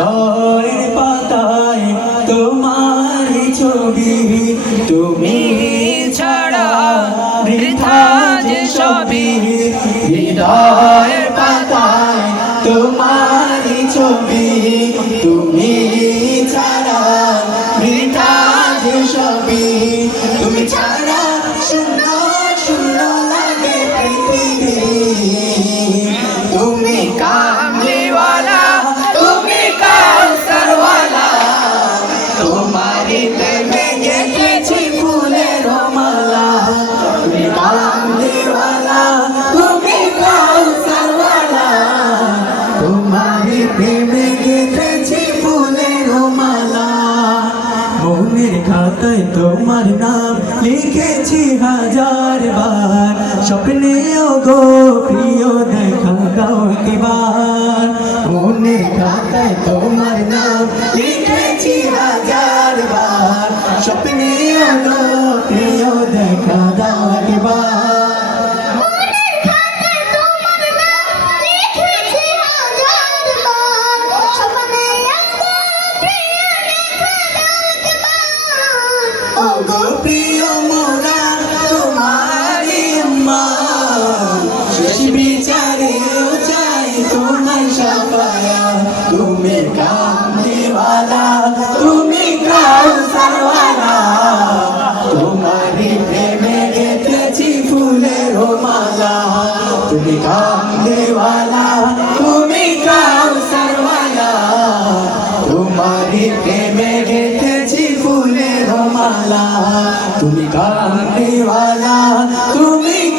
হৃদয়ের পাতায় তোমার ছবি, তুমি ছাড়া বৃথা যে সবই। হৃদয়ের পাতায় তোমার ছবি, তুমি ছাড়া বৃথা যে সবই। তুমি ছাড়া খাতায় তোমার নাম। লিখেছি হাজার বার। স্বপ্নে গো প্রিয়, দেখা দাও একবার মনে খাতায় তোমার নাম। লিখেছি হাজার ও প্রিয় মোরা তোমারি মা শেষ বিচারেও চাই তোমার সাফায়া। তুমি কামলিওয়ালা তুমি কাউসারওয়ালা তোমারি প্রেমে গেঁথেছি ফুলের মালা। তুমি কামলিওয়ালা তুমি কাউসারওয়ালা তোমারি প্রেমে वाला तुम कामने वाला तुम्हें